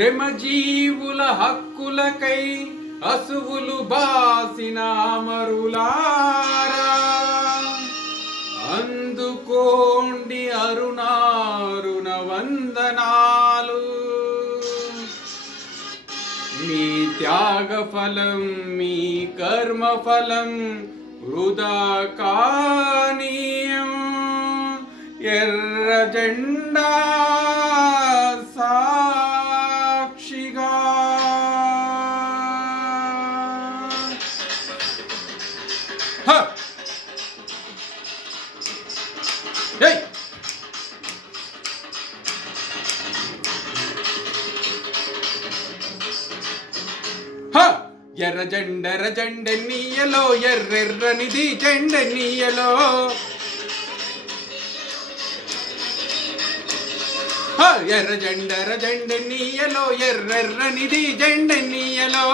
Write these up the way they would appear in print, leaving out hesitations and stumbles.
శ్రమజీవుల హక్కులకై అసువులు బాసిన అమరులారా, అందుకోండి అరుణారుణ వందనాలు. మీ త్యాగ ఫలం, మీ కర్మ ఫలం వృధా కానీయం. ఎర్ర జెండా సాక్షిగా ఎర్ర జెండెన్నీయలో, ఎర్రెర్రనిది జెండెన్నీయలో. ఎర్ర జెండెన్నీయలో, ఎర్రెర్రనిది జెండెన్నీయలో.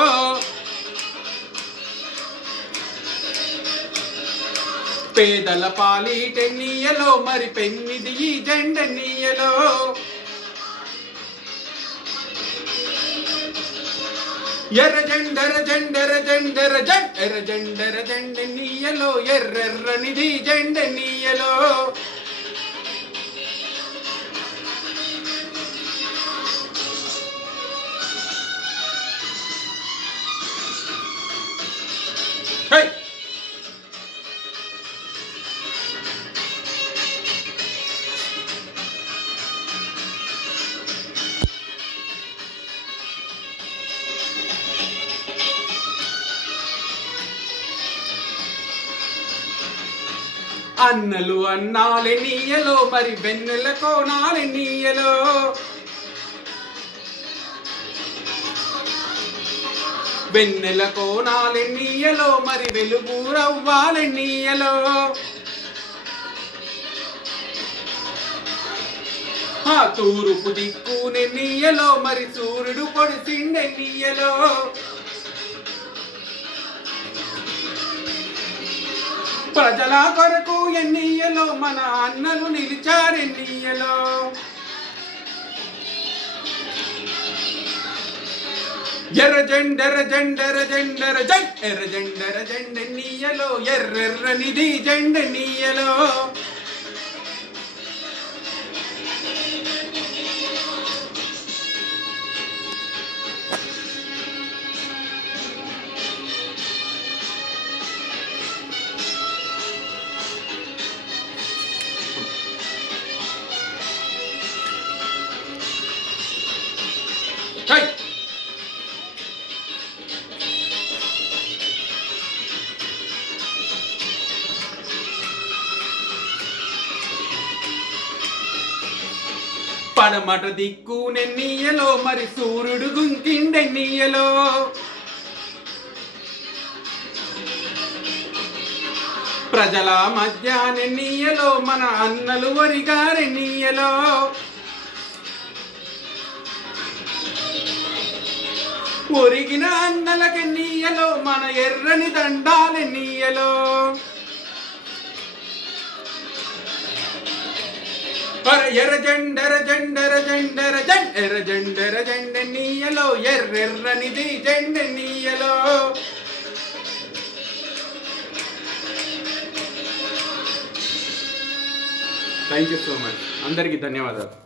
పేదల పాలిటెన్నీయలో, మరి పెన్నిది ఈ జెండెన్నీయలో. ఎర్ర జెండెన్నీయలో, ఎర్రెర్రనిది జెండెన్నీయలో. అన్నలు అన్నాలెన్నీయలో, మరి వెన్నెల కోణాలెన్నీయలో. వెన్నెల కోణాలెన్నీయలో, మరి వెలుగు రవ్వాలెన్నీయలో. తూర్పు దిక్కునెన్నీయలో, మరి సూర్యుడు పొడిసిండెన్నీయలో. ప్రజల కొరకు ఎన్నీయలో, మన అన్నలు నిలిచారెన్నీయలో. ఎర్ర జెండెన్నీయలో, ఎర్రెర్రనిది జెండెన్నీయలో. పడమట దిక్కునెన్నీయలో, మరి సూర్యుడు గుంకిండెన్నీయలో. ప్రజల మధ్యానెన్నీయలో, మన అన్నలు ఒరిగారెన్నీయలో. ఒరిగిన అన్నలకెన్నీయలో, మన ఎర్రని దండాలెన్నీయలో. ఎర్ర జెండెన్నీయలో, ఎర్రెర్రనిది జెండెన్నీయలో. Thank you so much. అందరికీ ధన్యవాదాలు.